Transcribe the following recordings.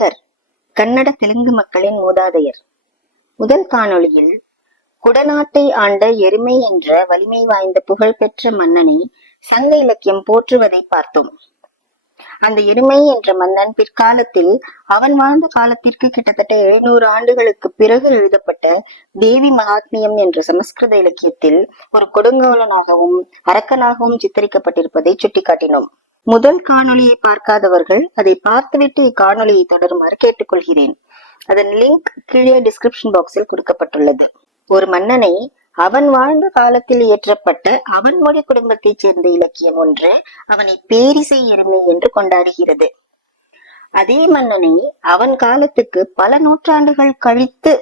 அழகர் கன்னட தெலுங்கு மக்களின் மூதாதையர். முதல் காணொளியில் குடநாட்டை ஆண்ட எருமை என்ற வலிமை வாய்ந்த புகழ்பெற்ற மன்னனை சங்க இலக்கியம் போற்றுவதை பார்த்தோம். அந்த எருமை என்ற மன்னன் பிற்காலத்தில் அவன் வாழ்ந்த காலத்திற்கு கிட்டத்தட்ட 700 ஆண்டுகளுக்கு பிறகு எழுதப்பட்ட தேவி மகாத்மியம் என்ற சமஸ்கிருத இலக்கியத்தில் ஒரு கொடுங்கோலனாகவும் அரக்கனாகவும் சித்தரிக்கப்பட்டிருப்பதை சுட்டிக்காட்டினோம். முதல் காணொளியை பார்க்காதவர்கள் அதை பார்த்துவிட்டு இக்காணொளியை தொடருமாறு கேட்டுக்கொள்கிறேன். அதன் லிங்க் கீழே டிஸ்கிரிப்ஷன் பாக்ஸில் கொடுக்கப்பட்டுள்ளது. ஒரு மன்னனை அவன் வாழ்ந்த காலத்தில் இயற்றப்பட்ட அவன் மொழி குடும்பத்தைச் சேர்ந்த இலக்கியம் ஒன்று அவனை பேரிசை எருமை என்று கொண்டாடுகிறது. அதே மன்னனை அவன் காலத்துக்கு பல நூற்றாண்டுகள் கழித்து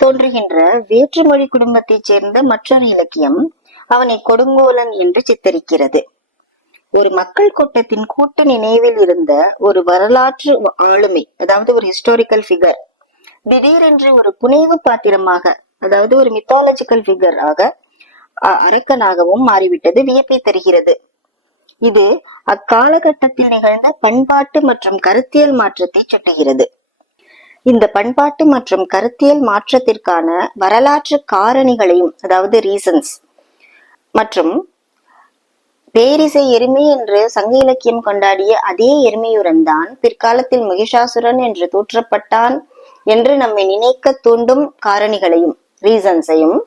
தோன்றுகின்ற வேற்றுமொழி குடும்பத்தைச் சேர்ந்த மற்றொரு இலக்கியம் அவனை கொடுங்கோலன் என்று சித்தரிக்கிறது. ஒரு மக்கள் கூட்டத்தின் கூட்ட நினைவில் இருந்த ஒரு வரலாற்று ஆளுமை, அதாவது ஒரு ஹிஸ்டாரிக்கல் ஃபிகர், திடீரென்று ஒரு புனைவு பாத்திரமாக, அதாவது ஒரு மித்தாலஜிக்கல் ஃபிகர் ஆக அரக்கனாகவும் மாறிவிட்டது வியப்பை தருகிறது. இது அக்காலகட்டத்தில் நிகழ்ந்த பண்பாட்டு மற்றும் கருத்தியல் மாற்றத்தை சுட்டுகிறது. இந்த பண்பாட்டு மற்றும் கருத்தியல் மாற்றத்திற்கான வரலாற்று காரணிகளையும், அதாவது ரீசன்ஸ், மற்றும் பேரிசை எருமை என்று சங்க இலக்கியம் கொண்டாடிய அதே எருமையுரன் தான் பிற்காலத்தில் மகிஷாசுரன் என்று தூற்றப்பட்டான் என்று நம்மை நினைக்க தூண்டும் காரணிகளையும், ரீசன்ஸையும்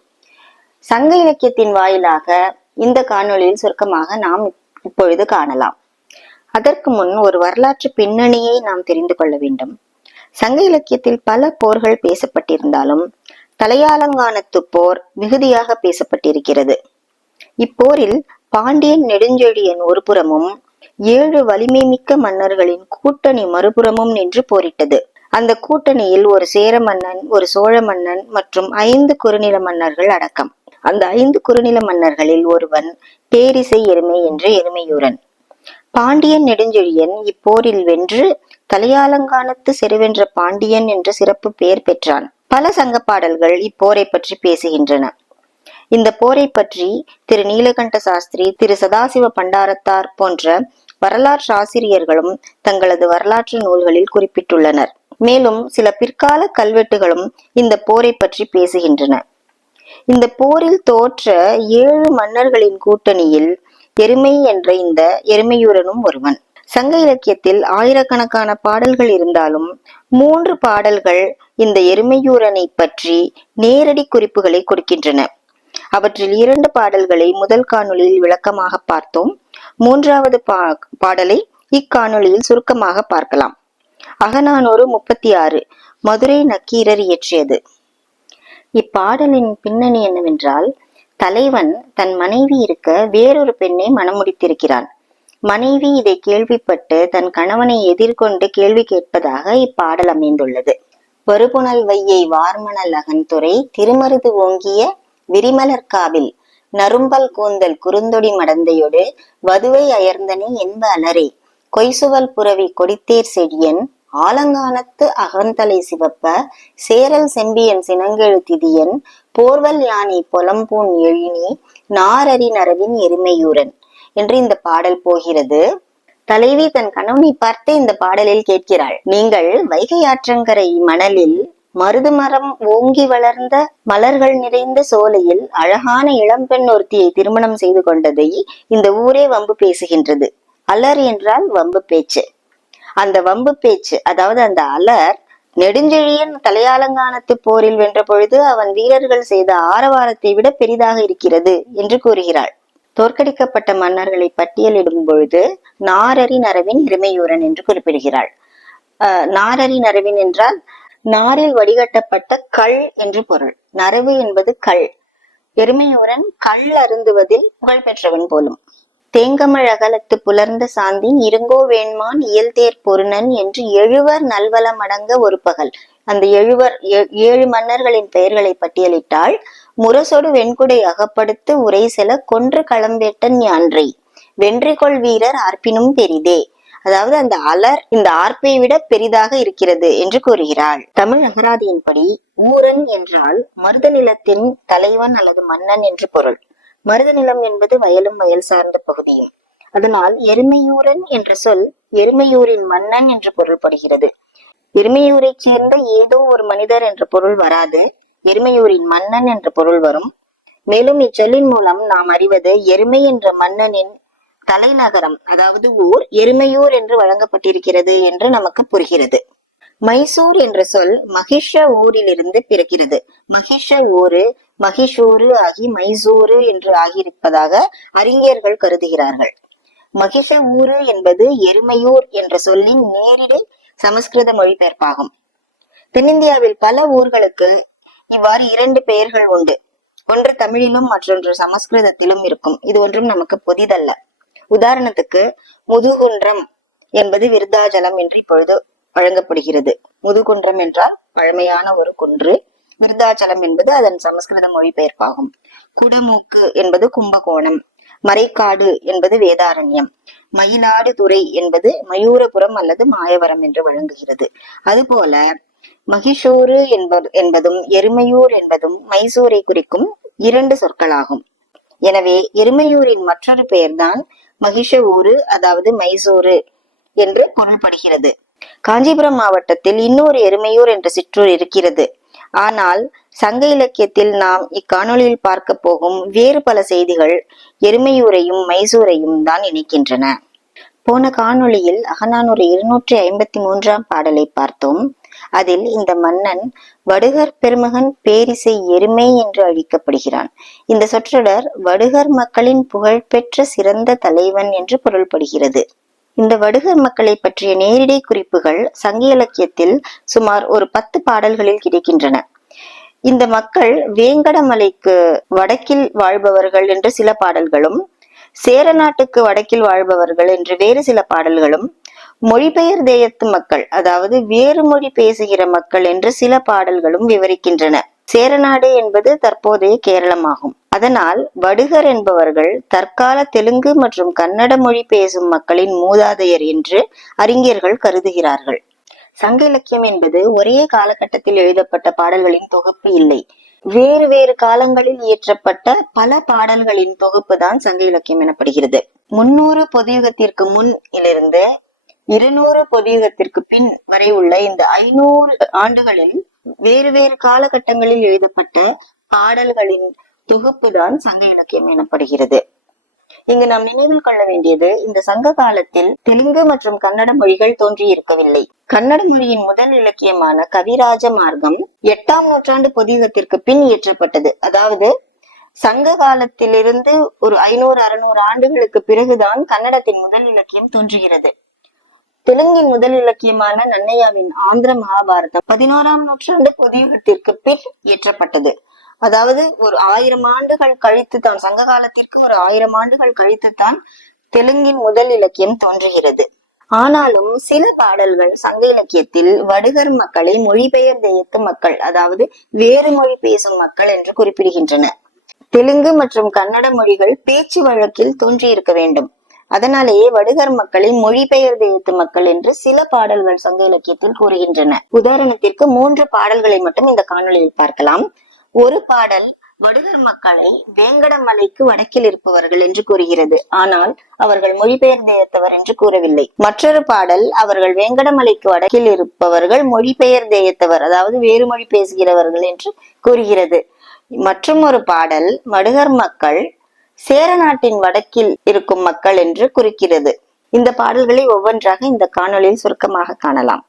சங்க இலக்கியத்தின் வாயிலாக இந்த காணொளியில் சுருக்கமாக நாம் இப்பொழுது காணலாம். அதற்கு முன் ஒரு வரலாற்று பின்னணியை நாம் தெரிந்து கொள்ள வேண்டும். சங்க இலக்கியத்தில் பல போர்கள் பேசப்பட்டிருந்தாலும் தலையாலங்கானத்து போர் மிகுதியாக பேசப்பட்டிருக்கிறது. இப்போரில் பாண்டியன் நெடுஞ்செழியன் ஒரு புறமும் 7 வலிமை மிக்க மன்னர்களின் கூட்டணி மறுபுறமும் நின்று போரிட்டது. அந்த கூட்டணியில் ஒரு சேர மன்னன், ஒரு சோழ மன்னன் மற்றும் 5 குறுநில மன்னர்கள் அடக்கம். அந்த 5 குறுநில மன்னர்களில் ஒருவன் பேரிசை எருமை என்ற எருமையூரன். பாண்டியன் நெடுஞ்செழியன் இப்போரில் வென்று தலையாலங்கானத்து செருவென்ற பாண்டியன் என்ற சிறப்பு பெயர் பெற்றான். பல சங்க பாடல்கள் இப்போரை பற்றி பேசுகின்றன. இந்த போரை பற்றி திரு நீலகண்ட சாஸ்திரி, திரு சதாசிவ பண்டாரத்தார் போன்ற வரலாற்று ஆசிரியர்களும் தங்களது வரலாற்று நூல்களில் குறிப்பிட்டுள்ளனர். மேலும் சில பிற்கால கல்வெட்டுகளும் இந்த போரை பற்றி பேசுகின்றன. இந்த போரில் தோற்ற 7 மன்னர்களின் கூட்டணியில் எருமை என்ற இந்த எருமையூரனும் ஒருவன். சங்க இலக்கியத்தில் ஆயிரக்கணக்கான பாடல்கள் இருந்தாலும் 3 பாடல்கள் இந்த எருமையூரனை பற்றி நேரடி குறிப்புகளை கொடுக்கின்றன. அவற்றில் 2 பாடல்களை முதல் காணொளியில் விளக்கமாக பார்த்தோம். 3வது பாடலை இக்காணொளியில் சுருக்கமாக பார்க்கலாம். அகநானூறு 36 மதுரை நக்கீரர் இயற்றியது. இப்பாடலின் பின்னணி என்னவென்றால், தலைவன் தன் மனைவி இருக்க வேறொரு பெண்ணை மணமுடித்திருக்கிறான். மனைவி இதை கேள்விப்பட்டு தன் கணவனை எதிர்கொண்டு கேள்வி கேட்பதாக இப்பாடல் அமைந்துள்ளது. வருபுணல் வையை வார்மணல் அகன்துறை திருமருது ஓங்கிய விரிமலர்காவில் நரும்பல் கூந்தல் குறுந்தொடி மடந்தையொடு வதுவை அயர்ந்தனை என்ப அலரே கொய்சுவல் புரவி கொடித்தேர் செடியன் ஆலங்கானத்து அகந்தலை சிவப்ப சேரல் செம்பியன் சினங்கெழு திதியன் போர்வல் யானை பொலம்பூன் எழினி நாரரி நரவின் எருமையூரன் என்று இந்த பாடல் போகிறது. தலைவி தன் கணவனை பார்த்து இந்த பாடலில் கேட்கிறாள், நீங்கள் வைகை ஆற்றங்கரை மணலில் மருது மரம் ஓங்கி வளர்ந்த மலர்கள் நிறைந்த சோலையில் அழகான இளம்பெண் ஒருத்தியை திருமணம் செய்து கொண்டதை இந்த ஊரே வம்பு பேசுகின்றது. அலர் என்றால் வம்பு பேச்சு. அந்த வம்பு பேச்சு, அதாவது அந்த அலர், நெடுஞ்செழியன் தலையாலங்கானத்து போரில் வென்ற பொழுது அவன் வீரர்கள் செய்த ஆரவாரத்தை விட பெரிதாக இருக்கிறது என்று கூறுகிறாள். தோற்கடிக்கப்பட்ட மன்னர்களை பட்டியலிடும் பொழுது நாரரி நரவின் எருமையூரன் என்று குறிப்பிடுகிறாள். நாரரி நரவின் என்றால் நாரில் வடிகட்டப்பட்ட கள் என்று பொருள். நரவு என்பது கள். எருமையூரன் கள் அருந்துவதில் புகழ் பெற்றவன் போலும். தேங்கமழ் அகலத்து புலர்ந்த சாந்தின் இருங்கோ வேண்மான் இயல்தேர் பொருணன் என்று 7 நல்வலம் அடங்க ஒரு பகல். அந்த 7 மன்னர்களின் பெயர்களை பட்டியலிட்டால், முரசொடு வெண்குடை அகப்படுத்து உரை செல கொன்று களம்பெட்டன் யான்றை வென்றிகொள் வீரர் ஆர்ப்பினும் பெரிதே. அதாவது அந்த அலர் இந்த ஆர்ப்பை விட பெரிதாக இருக்கிறது என்று கூறுகிறாள். தமிழ் அகராதியின்படி ஊரன் என்றால் மருத நிலத்தின் தலைவன் அல்லது மன்னன் என்று பொருள். மருத நிலம் என்பது வயலும் வயல் சார்ந்த பகுதியும். அதனால் எருமையூரன் என்ற சொல் எருமையூரின் மன்னன் என்று பொருள்படுகிறது. எருமையூரைச் சேர்ந்த ஏதோ ஒரு மனிதர் என்ற பொருள் வராது, எருமையூரின் மன்னன் என்ற பொருள் வரும். மேலும் இச்சொல்லின் மூலம் நாம் அறிவது எருமை என்ற மன்னனின் தலைநகரம், அதாவது ஊர் எருமையூர் என்று வழங்கப்பட்டிருக்கிறது என்று நமக்கு புரிகிறது. மைசூர் என்ற சொல் மகிஷ ஊரிலிருந்து பிறக்கிறது. மகிஷ ஊரு மகிஷூரு ஆகி மைசூரு என்று ஆகியிருப்பதாக அறிஞர்கள் கருதுகிறார்கள். மகிஷ ஊரு என்பது எருமையூர் என்ற சொல்லின் நேரடி சமஸ்கிருத மொழிபெயர்ப்பாகும். தென்னிந்தியாவில் பல ஊர்களுக்கு இவ்வாறு இரண்டு பெயர்கள் உண்டு. ஒன்று தமிழிலும் மற்றொன்று சமஸ்கிருதத்திலும் இருக்கும். இது ஒன்றும் நமக்கு புதிதல்ல. உதாரணத்துக்கு முதுகுன்றம் என்பது விருத்தாச்சலம் என்று இப்பொழுது வழங்கப்படுகிறது. முதுகுன்றம் என்றால் பழமையான ஒரு குன்று, விருத்தாச்சலம் என்பது அதன் சமஸ்கிருத மொழிபெயர்ப்பாகும். குடமூக்கு என்பது கும்பகோணம், மறைக்காடு என்பது வேதாரண்யம், மயிலாடுதுறை என்பது மயூரபுரம் அல்லது மாயவரம் என்று வழங்குகிறது. அதுபோல மகிஷூரு என்பதும் எருமையூர் என்பதும் மைசூரை குறிக்கும் இரண்டு சொற்களாகும். எனவே எருமையூரின் மற்றொரு பெயர்தான் மகிஷ ஊரு, அதாவது மைசூரு என்று பொருள்படுகிறது. காஞ்சிபுரம் மாவட்டத்தில் இன்னொரு எருமையூர் என்ற சிற்றூர் இருக்கிறது. ஆனால் சங்க இலக்கியத்தில் நாம் இக்காணொலியில் பார்க்க போகும் வேறு பல செய்திகள் எருமையூரையும் மைசூரையும் தான் இணைக்கின்றன. போன காணொளியில் அகநானூறு 253 பாடலை பார்த்தோம். அதில் இந்த மன்னன் வடுகர் பெருமகன் பேரிசை எருமை என்று அழைக்கப்படுகிறான். இந்த சொற்றொடர் வடுகர் மக்களின் புகழ்பெற்ற சிறந்த தலைவன் என்று பொருள்படுகிறது. இந்த வடுகர் மக்களை பற்றிய நேரடி குறிப்புகள் சங்க இலக்கியத்தில் சுமார் ஒரு 10 பாடல்களில் கிடைக்கின்றன. இந்த மக்கள் வேங்கடமலைக்கு வடக்கில் வாழ்பவர்கள் என்று சில பாடல்களும், சேர நாட்டுக்கு வடக்கில் வாழ்பவர்கள் என்று வேறு சில பாடல்களும், மொழிபெயர் தேயத்து மக்கள், அதாவது வேறு மொழி பேசுகிற மக்கள் என்று சில பாடல்களும் விவரிக்கின்றன. சேரநாடு என்பது தற்போதைய கேரளமாகும். அதனால் வடுகர் என்பவர்கள் தற்கால தெலுங்கு மற்றும் கன்னட மொழி பேசும் மக்களின் மூதாதையர் என்று அறிஞர்கள் கருதுகிறார்கள். சங்க இலக்கியம் என்பது ஒரே காலகட்டத்தில் எழுதப்பட்ட பாடல்களின் தொகுப்பு இல்லை. வேறு வேறு காலங்களில் இயற்றப்பட்ட பல பாடல்களின் தொகுப்பு தான் சங்க இலக்கியம் எனப்படுகிறது. 300 பொதுயுகத்திற்கு முன் இலிருந்து 200 பொதுயுகத்திற்கு பின் வரை உள்ள இந்த 500 ஆண்டுகளில் வேறு வேறு காலகட்டங்களில் எழுதப்பட்ட பாடல்களின் தொகுப்பு தான் சங்க இலக்கியம் எனப்படுகிறது. இங்கு நாம் நினைவில் கொள்ள வேண்டியது, இந்த சங்க காலத்தில் தெலுங்கு மற்றும் கன்னட மொழிகள் தோன்றி இருக்கவில்லை. கன்னட மொழியின் முதல் இலக்கியமான கவிராஜ மார்க்கம் 8ஆம் நூற்றாண்டு பொதுயுகத்திற்கு பின் இயற்றப்பட்டது. அதாவது சங்க காலத்திலிருந்து ஒரு 500-600 ஆண்டுகளுக்கு பிறகுதான் கன்னடத்தின் முதல் இலக்கியம் தோன்றுகிறது. தெலுங்கின் முதல் இலக்கியமான நன்னையாவின் ஆந்திர மகாபாரதம் 11ஆம் நூற்றாண்டு பொதுயுகத்திற்கு பின் இயற்றப்பட்டது. அதாவது ஒரு 1000 ஆண்டுகள் கழித்து தான், சங்க காலத்திற்கு ஒரு 1000 ஆண்டுகள் கழித்து தான் தெலுங்கின் முதல் இலக்கியம் தோன்றுகிறது. ஆனாலும் சில பாடல்கள் சங்க இலக்கியத்தில் வடுகர் மக்களை மொழிபெயர் தேயத்து மக்கள், அதாவது வேறு மொழி பேசும் மக்கள் என்று குறிப்பிடுகின்றன. தெலுங்கு மற்றும் கன்னட மொழிகள் பேச்சு வழக்கில் தோன்றியிருக்க வேண்டும். அதனாலேயே வடுகர் மக்களை மொழிபெயர் தேயத்து மக்கள் என்று சில பாடல்கள் சங்க இலக்கியத்தில் கூறுகின்றன. உதாரணத்திற்கு 3 பாடல்களை மட்டும் இந்த காணொளியில் பார்க்கலாம். ஒரு பாடல் வடுகர் மக்களை வேங்கடமலைக்கு வடக்கில் இருப்பவர்கள் என்று கூறுகிறது. ஆனால் அவர்கள் மொழிபெயர் தேயத்தவர் என்று கூறவில்லை. மற்றொரு பாடல் அவர்கள் வேங்கடமலைக்கு வடக்கில் இருப்பவர்கள் மொழிபெயர் தேயத்தவர், அதாவது வேறு மொழி பேசுகிறவர்கள் என்று கூறுகிறது. மற்றும் ஒரு பாடல் வடுகர் மக்கள் சேர நாட்டின் வடக்கில் இருக்கும் மக்கள் என்று குறிக்கிறது. இந்த பாடல்களை ஒவ்வொன்றாக இந்த காணொளியில் சுருக்கமாக காணலாம்.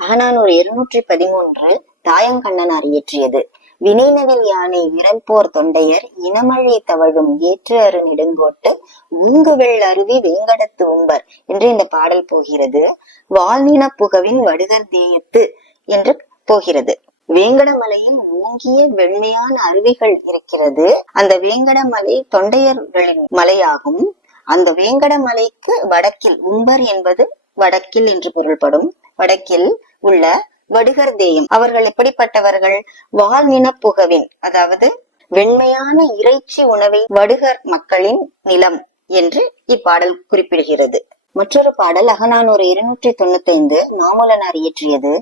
அகநானூறு 213 தாயங்கண்ணனார் இயற்றியது. வினைநவில் யானை விரல்போர் தொண்டையர் இனமழை தவழும் ஏற்று அரு நெடுங்கோட்டு ஊங்குவெள் அருவி வேங்கடத்து உம்பர் என்று இந்த பாடல் போகிறது. வாழ்நின புகவின் வடுகர் தேயத்து என்று போகிறது. வேங்கடமலையில் ஓங்கிய வெண்மையான அருவிகள் இருக்கிறது. அந்த வேங்கடமலை தொண்டையர்களின் மலையாகும். அந்த வேங்கடமலைக்கு வடக்கில், உம்பர் என்பது வடக்கில் என்று பொருள்படும், வடக்கில் உள்ள வடுகர் தேயம் அவர்கள் எப்படிப்பட்டவர்கள்? வாழ்நின புகவின், அதாவது வெண்மையான இறைச்சி உணவை வடுகர் மக்களின் நிலம் என்று இப்பாடல் குறிப்பிடுகிறது. மற்றொரு பாடல் அகநானூறு 295 மாமூலனார் இயற்றியது.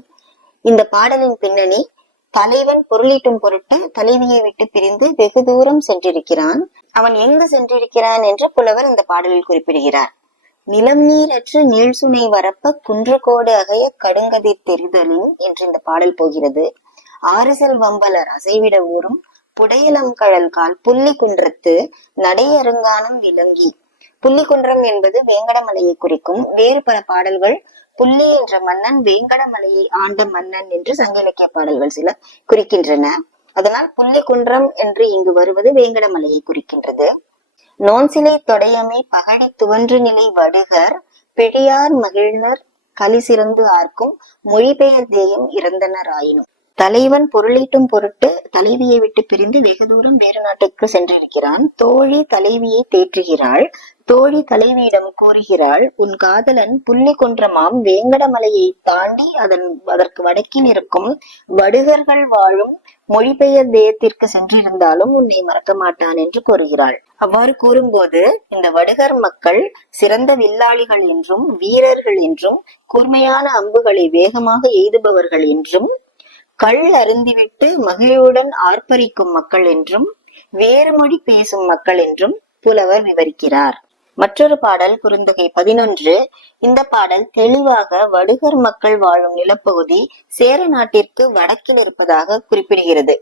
இந்த பாடலின் பின்னணி, தலைவன் பொருளீட்டும் பொருட்டு தலைவியை விட்டு பிரிந்து வெகு தூரம் சென்றிருக்கிறான். அவன் எங்கு சென்றிருக்கிறான் என்று புலவர் இந்த பாடலில் குறிப்பிடுகிறார். நிலம் நீரற்று நீள்சுனை வரப்ப குன்றகோடு அகைய கடுங்கதிர் தெரிதலின் என்று இந்த பாடல் போகிறது. ஆறுசல் வம்பலர் அசைவிட ஊரும் புடையலம் கழல் கால் புள்ளி குன்றத்து நடையருங்கானம் விளங்கி. புள்ளிக்குன்றம் என்பது வேங்கடமலையை குறிக்கும். வேறு பல பாடல்கள் புள்ளி என்ற மன்னன் வேங்கடமலையை ஆண்ட மன்னன் என்று சங்க இலக்கிய பாடல்கள் சில குறிக்கின்றன. அதனால் புள்ளிக்குன்றம் என்று இங்கு வருவது வேங்கடமலையை குறிக்கின்றது. நோன்சிலை தொடையமை பகடை துவன்று நிலை வடுகர் பிழியார் மகிழ்னர் களி சிறந்து ஆர்க்கும் மொழிபெயர் தேயம் இறந்தனர் ஆயினும். தலைவன் பொருளீட்டும் பொருட்டு தலைவியை விட்டு பிரிந்து வெகு தூரம் வேறு நாட்டுக்கு சென்றிருக்கிறான். தோழி தலைவியை தேற்றுகிறாள். தோழி தலைவியிடம் கூறுகிறாள், உன் காதலன் புள்ளி குன்றமாம் வேங்கடமலையை தாண்டி அதற்கு வடக்கில் இருக்கும் வடுகர்கள் வாழும் மொழிபெயர் தேயத்திற்கு சென்றிருந்தாலும் உன்னை மறக்க மாட்டான் என்று கூறுகிறாள். அவ்வாறு கூறும்போது இந்த வடுகர் மக்கள் சிறந்த வில்லாளிகள் என்றும் வீரர்கள் என்றும் கூர்மையான அம்புகளை வேகமாக எய்துபவர்கள் என்றும் கள் அருந்திவிட்டு மகிழ்வுடன் ஆர்ப்பரிக்கும் மக்கள் என்றும் வேறு மொழி பேசும் மக்கள் என்றும் புலவர் விவரிக்கிறார். மற்றொரு பாடல் குறுந்தொகை 11. இந்த பாடல் தெளிவாக வடுகர் மக்கள் வாழும் நிலப்பகுதி சேர நாட்டிற்கு வடக்கில் இருப்பதாக குறிப்பிடுகிறது.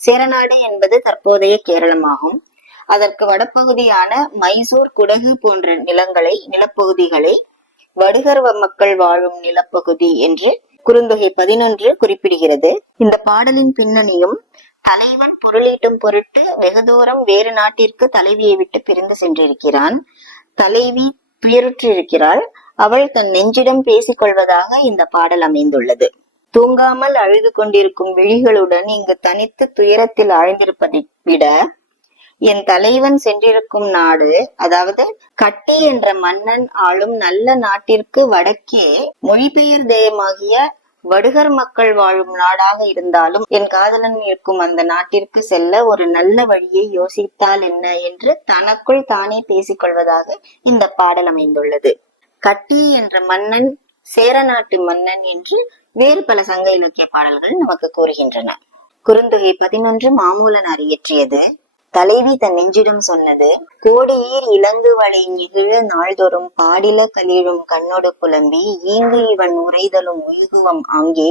சேரநாடு என்பது தற்போதைய கேரளமாகும். அதற்கு வடப்பகுதியான மைசூர், குடகு போன்ற நிலப்பகுதிகளை வடுகர் மக்கள் வாழும் நிலப்பகுதி என்று குறுந்தொகை 11 குறிப்பிடுகிறது. இந்த பாடலின் பின்னணியும் தலைவன் பொருளீட்டும் பொருட்டு வெகு தூரம் வேறு நாட்டிற்கு தலைவியை விட்டு பிரிந்து சென்றிருக்கிறான். தலைவி துயருற்றிருக்கிறாள். அவள் தன் நெஞ்சிடம் பேசிக் கொள்வதாக இந்த பாடல் அமைந்துள்ளது. தூங்காமல் அழுது கொண்டிருக்கும் விழிகளுடன் இங்கு தனித்து துயரத்தில் ஆழ்ந்திருப்பதை விட என் தலைவன் சென்றிருக்கும் நாடு, அதாவது கட்டி என்ற மன்னன் ஆளும் நல்ல நாட்டிற்கு வடக்கே மொழிபெயர் தேயமாகிய வடுகர் மக்கள் வாழும் நாடாக இருந்தாலும் என் காதலன் இருக்கும் அந்த நாட்டிற்கு செல்ல ஒரு நல்ல வழியை யோசித்தால் என்ன என்று தனக்குள் தானே பேசிக்கொள்வதாக இந்த பாடல் அமைந்துள்ளது. கட்டி என்ற மன்னன் சேர நாட்டு மன்னன் என்று வேறு பல சங்க இலக்கிய பாடல்கள் நமக்கு கூறுகின்றன. குறுந்தொகை 11 மாமூலனார் இயற்றியது. தலைவி தன் நெஞ்சிடம் சொன்னது. கோடியீர் இலங்கு வளை நிகழ நாள்தோறும் பாடில கலிழும் கண்ணோடு புலம்பி ஈங்கு இவன் உரைதலும் உயிகுவம் ஆங்கே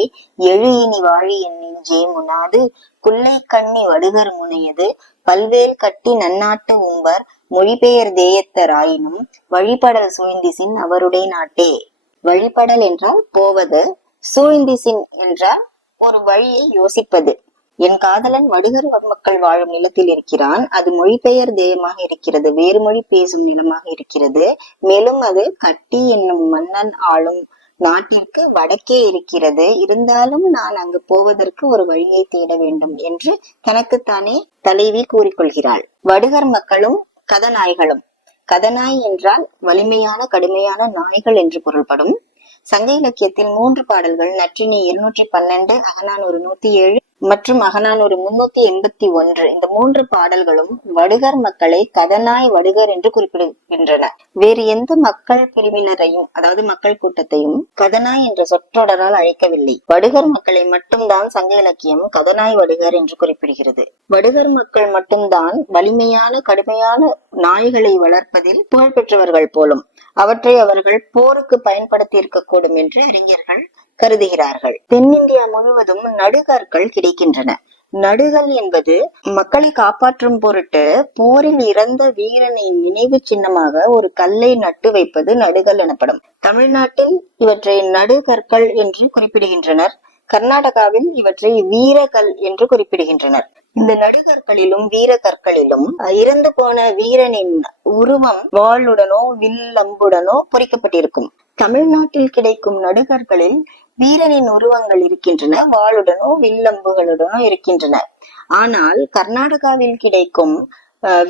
எழு இனி வாழி என் நெஞ்சே முனாது குல்லை கண்ணி வடுகர் முனையது பல்வேல் கட்டி நன்னாட்டு உம்பர் மொழிபெயர் தேயத்தர் ஆயினும் வழிபடல் சூழ்ந்திசின் அவருடைய நாட்டே. வழிபடல் என்றால் போவது, சூழ்ந்திசின் என்றால் ஒரு வழியை யோசிப்பது. என் காதலன் வடுகர் மக்கள் வாழும் நிலத்தில் இருக்கிறான். அது மொழிபெயர் தேயமாக இருக்கிறது, வேறு மொழி பேசும் நிலமாக இருக்கிறது. மேலும் அது கட்டி என்னும் மன்னன் ஆளும் நாட்டிற்கு வடக்கே இருக்கிறது. இருந்தாலும் நான் அங்கு போவதற்கு ஒரு வழியை தேட வேண்டும் என்று தனக்குத்தானே தலைவி கூறிக்கொள்கிறாள். வடுகர் மக்களும் கதநாய்களும். கதநாய் என்றால் வலிமையான கடுமையான நாய்கள் என்று பொருள்படும். சங்க இலக்கியத்தில் 3 பாடல்கள் நற்றிணை 212, அகநானூறு 107 மற்றும் அகநானூறு 381 இந்த 3 பாடல்களும் வடுகர் மக்களை கதநாய் வடுகர் என்று குறிப்பிடுகின்றன. வேறு எந்த மக்கள் பிரிவினரையும், அதாவது மக்கள் கூட்டத்தையும் கதநாய் என்ற சொற்றொடரால் அழைக்கவில்லை. வடுகர் மக்களை மட்டும்தான் சங்க இலக்கியம் கதநாய் வடுகர் என்று குறிப்பிடுகிறது. வடுகர் மக்கள் மட்டும்தான் வலிமையான கடுமையான நாய்களை வளர்ப்பதில் புகழ்பெற்றவர்கள் போலும். அவற்றை அவர்கள் போருக்கு பயன்படுத்தி இருக்கக்கூடும் என்று அறிஞர்கள் கருதுகிறார்கள். தென்னிந்தியா முழுவதும் நடுகற்கள் கிடைக்கின்றன. நடுகள் என்பது மக்களை காப்பாற்றும் பொருட்டு போரில் இறந்த வீரனை நினைவு சின்னமாக ஒரு கல்லை நட்டு வைப்பது நடுகள் எனப்படும். தமிழ்நாட்டில் இவற்றை நடுகற்கள் என்று குறிப்பிடுகின்றனர். கர்நாடகாவில் இவற்றை வீரகல் என்று குறிப்பிடுகின்றனர். இந்த நடுகற்களிலும் வீரகற்களிலும் இறந்து போன வீரனின் உருவம் வாளுடனோ வில்லம்புடனோ பொறிக்கப்பட்டிருக்கும். தமிழ்நாட்டில் கிடைக்கும் நடுகற்களில் வீரனின் உருவங்கள் இருக்கின்றன, வாளுடனோ வில்லம்புகளுடனோ இருக்கின்றன. ஆனால் கர்நாடகாவில் கிடைக்கும்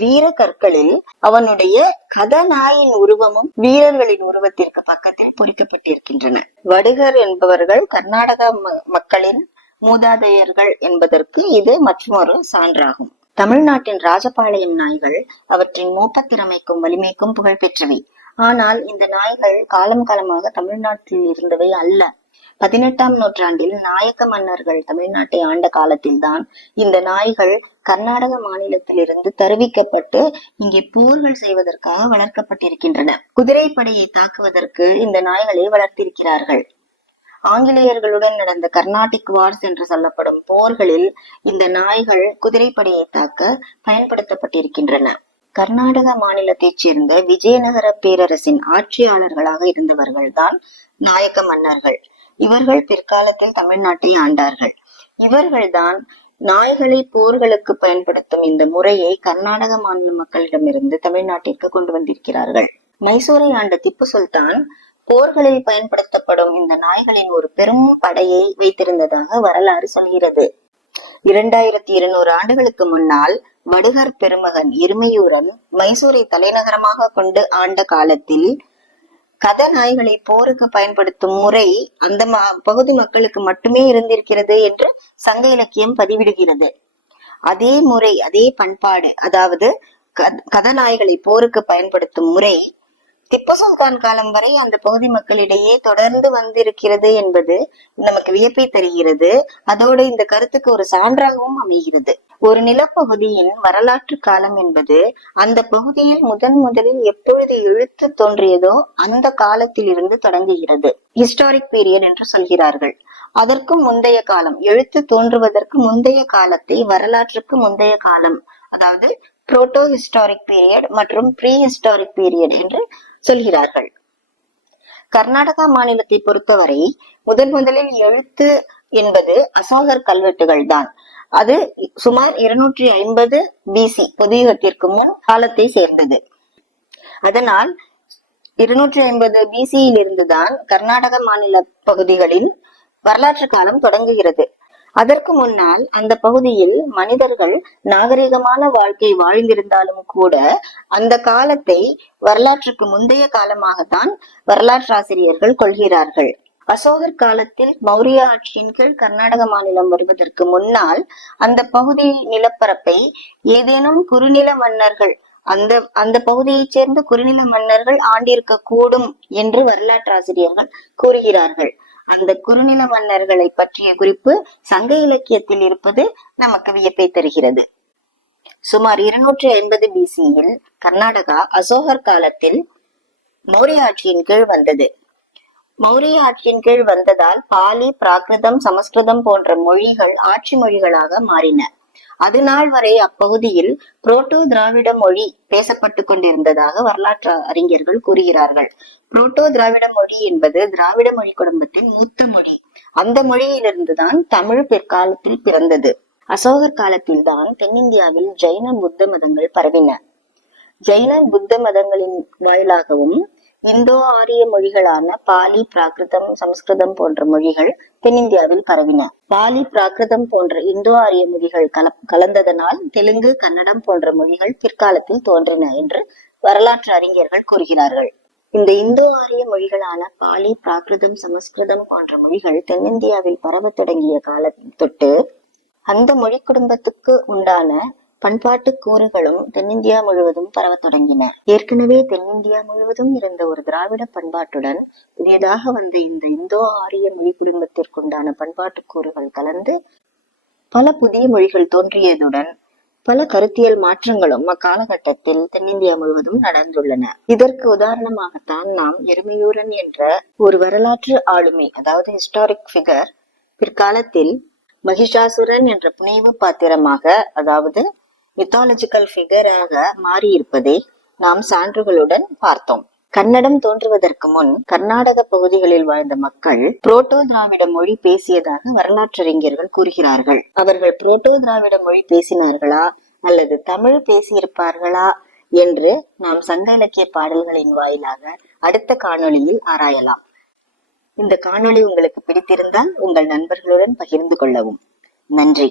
வீர கற்களில் அவனுடைய கதநாயின் உருவமும் வீரர்களின் உருவத்திற்கு பக்கத்தில் பொறிக்கப்பட்டிருக்கின்றன. வடுகர் என்பவர்கள் கர்நாடக மக்களின் மூதாதையர்கள் என்பதற்கு இது மற்றொரு சான்றாகும். தமிழ்நாட்டின் ராஜபாளையம் நாய்கள் அவற்றின் மூப்பத்திறமைக்கும் வலிமைக்கும் புகழ் பெற்றவை. ஆனால் இந்த நாய்கள் காலம் காலமாக தமிழ்நாட்டில் இருந்தவை அல்ல. 18ஆம் நூற்றாண்டில் நாயக்க மன்னர்கள் தமிழ்நாட்டை ஆண்ட காலத்தில்தான் இந்த நாய்கள் கர்நாடக மாநிலத்திலிருந்து தருவிக்கப்பட்டு இங்கே போர்கள் செய்வதற்காக வளர்க்கப்பட்டிருக்கின்றன. குதிரைப்படையை தாக்குவதற்கு இந்த நாய்களை வளர்த்திருக்கிறார்கள். ஆங்கிலேயர்களுடன் நடந்த கர்நாடிக் வார்ஸ் என்று சொல்லப்படும் போர்களில் இந்த நாய்கள் குதிரைப்படையை தாக்க பயன்படுத்தப்பட்டிருக்கின்றன. கர்நாடக மாநிலத்தைச் சேர்ந்த விஜயநகர பேரரசின் ஆட்சியாளர்களாக இருந்தவர்கள்தான் நாயக்க மன்னர்கள். இவர்கள் பிற்காலத்தில் தமிழ்நாட்டை ஆண்டார்கள். இவர்கள்தான் நாய்களை போர்களுக்கு பயன்படுத்தும் இந்த முறையை கர்நாடக மாநில மக்களிடமிருந்து தமிழ்நாட்டிற்கு கொண்டு வந்திருக்கிறார்கள். மைசூரை ஆண்ட திப்பு சுல்தான் போர்களில் பயன்படுத்தப்படும் இந்த நாய்களின் ஒரு பெரும் படையை வைத்திருந்ததாக வரலாறு சொல்கிறது. 2200 ஆண்டுகளுக்கு முன்னால் வடுகர் பெருமகன் எருமையூரன் மைசூரை தலைநகரமாக கொண்டு ஆண்ட காலத்தில் கதநாய்களை போருக்கு பயன்படுத்தும் முறை அந்த பகுதி மக்களுக்கு மட்டுமே இருந்திருக்கிறது என்று சங்க இலக்கியம் பதிவிடுகிறது. அதே முறை, அதே பண்பாடு, அதாவது கதநாய்களை போருக்கு பயன்படுத்தும் முறை திப்பு சுல்தான் காலம் வரை அந்த பகுதி மக்களிடையே தொடர்ந்து வந்திருக்கிறது என்பது நமக்கு வியப்பை தருகிறது. அதோடு இந்த கருத்துக்கு ஒரு சான்றாகவும் அமைகிறது. ஒரு நிலப்பகுதியின் வரலாற்று காலம் என்பது அந்த பகுதியில் முதலில் எப்பொழுது எழுத்து தோன்றியதோ அந்த காலத்தில் இருந்து தொடங்குகிறது. ஹிஸ்டாரிக் பீரியட் என்று சொல்கிறார்கள். அதற்கும் முந்தைய காலம், எழுத்து தோன்றுவதற்கு முந்தைய காலத்தை வரலாற்றுக்கு முந்தைய காலம், அதாவது புரோட்டோ ஹிஸ்டாரிக் பீரியட் மற்றும் ப்ரீ ஹிஸ்டாரிக் பீரியட் என்று சொல்கிறார்கள். கர்நாடகா மாநிலத்தை பொறுத்தவரை முதலில் எழுத்து என்பது அசோகர் கல்வெட்டுகள் தான். அது சுமார் 250 BC பொதுயுகத்திற்கு முன் காலத்தை சேர்ந்தது. அதனால் 250 BC-யில் இருந்துதான் கர்நாடக மாநில பகுதிகளில் வரலாற்று காலம் தொடங்குகிறது. அதற்கு முன்னால் அந்த பகுதியில் மனிதர்கள் நாகரிகமான வாழ்க்கை வாழ்ந்திருந்தாலும் கூட அந்த காலத்தை வரலாற்றுக்கு முந்தைய காலமாகத்தான் வரலாற்று ஆசிரியர்கள் கொள்கிறார்கள். அசோகர் காலத்தில் மௌரிய ஆட்சியின் கீழ் கர்நாடக மாநிலம் வருவதற்கு முன்னால் அந்த பகுதி நிலப்பரப்பை ஏதேனும் குறுநில மன்னர்கள், அந்த பகுதியைச் சேர்ந்த குறுநில மன்னர்கள் ஆண்டிருக்க கூடும் என்று வரலாற்று ஆசிரியர்கள் கூறுகிறார்கள். அந்த குறுநில மன்னர்களை பற்றிய குறிப்பு சங்க இலக்கியத்தில் இருப்பது நமக்கு வியப்பை தருகிறது. சுமார் 250 BC-யில் கர்நாடகா அசோகர் காலத்தில் மௌரிய ஆட்சியின் கீழ் வந்தது. மௌரிய ஆட்சியின் கீழ் வந்ததால் பாலி, பிராகிருதம், சமஸ்கிருதம் போன்ற மொழிகள் ஆட்சி மொழிகளாக மாறின. அது நாள் வரை அப்பகுதியில் புரோட்டோ திராவிட மொழி பேசப்பட்டு கொண்டிருந்ததாக வரலாற்று அறிஞர்கள் கூறுகிறார்கள். புரோட்டோ திராவிட மொழி என்பது திராவிட மொழி குடும்பத்தின் மூத்த மொழி. அந்த மொழியிலிருந்துதான் தமிழ் பிற்காலத்தில் பிறந்தது. அசோகர் காலத்தில் தான் தென்னிந்தியாவில் ஜைன புத்த மதங்கள் பரவின. ஜைன புத்த மதங்களின் வாயிலாகவும் இந்தோ ஆரிய மொழிகளான பாலி, பிராகிருதம், சமஸ்கிருதம் போன்ற மொழிகள் தென்னிந்தியாவில் பரவின. பாலி, பிராகிருதம் போன்ற இந்தோ ஆரிய மொழிகள் கலந்ததனால் தெலுங்கு, கன்னடம் போன்ற மொழிகள் பிற்காலத்தில் தோன்றின என்று வரலாற்று அறிஞர்கள் கூறுகிறார்கள். இந்த இந்தோ ஆரிய மொழிகளான பாலி, பிராகிருதம், சமஸ்கிருதம் போன்ற மொழிகள் தென்னிந்தியாவில் பரவ தொடங்கிய காலம் தொட்டு அந்த மொழி குடும்பத்துக்கு உண்டான பண்பாட்டு கூறுகளும் தென்னிந்தியா முழுவதும் பரவ தொடங்கின. ஏற்கனவே தென்னிந்தியா முழுவதும் இருந்த ஒரு திராவிட பண்பாட்டுடன் புதியதாக வந்த இந்த இந்தோ ஆரிய மொழி குடும்பத்திற்குண்டான பண்பாட்டு கூறுகள் கலந்து பல புதிய மொழிகள் தோன்றியதுடன் பல கருத்தியல் மாற்றங்களும் அக்காலகட்டத்தில் தென்னிந்தியா முழுவதும் நடந்துள்ளன. இதற்கு உதாரணமாகத்தான் நாம் எருமையூரன் என்ற ஒரு வரலாற்று ஆளுமை, அதாவது ஹிஸ்டாரிக் ஃபிகர், பிற்காலத்தில் மகிஷாசுரன் என்ற புனைவு பாத்திரமாக, அதாவது மித்தாலஜிக்கல் ஃபிகராக மாறியிருப்பதை நாம் சான்றுகளுடன் பார்த்தோம். கன்னடம் தோன்றுவதற்கு முன் கர்நாடக பகுதிகளில் வாழ்ந்த மக்கள் புரோட்டோ திராவிட மொழி பேசியதாக வரலாற்றறிஞர்கள் கூறுகிறார்கள். அவர்கள் புரோட்டோ திராவிட மொழி பேசினார்களா அல்லது தமிழ் பேசியிருப்பார்களா என்று நாம் சங்க இலக்கிய பாடல்களின் வாயிலாக அடுத்த காணொளியில் ஆராயலாம். இந்த காணொளி உங்களுக்கு பிடித்திருந்தால் உங்கள் நண்பர்களுடன் பகிர்ந்து கொள்ளவும். நன்றி.